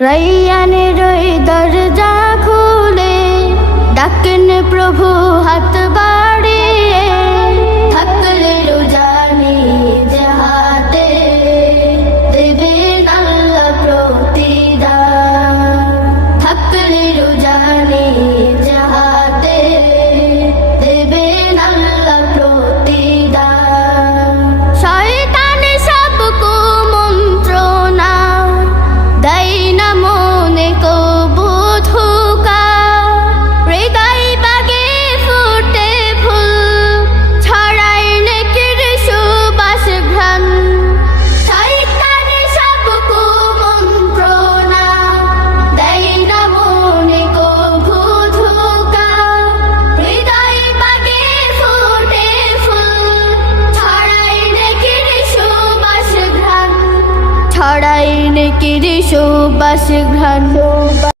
রাইয়ানের রই দরজা ছড়াই নেকির সুবাস ঘ্রাণ?